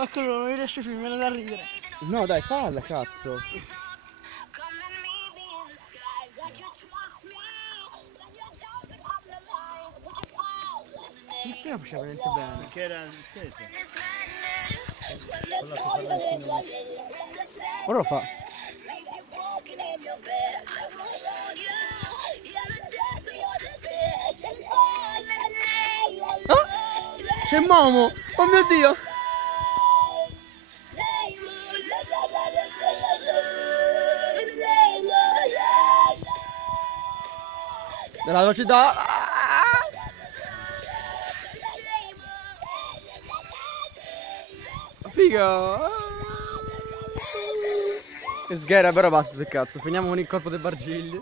Qualcuno non riesce più nemmeno a ridere. No, dai, falla, cazzo. Il prima faceva veramente bene. Perché era stesso. Ora lo fa. Ah! C'è Momo! Oh mio Dio! Della velocità! Figa! Che sghera, però basta del cazzo. Finiamo con il corpo dei Bargigli.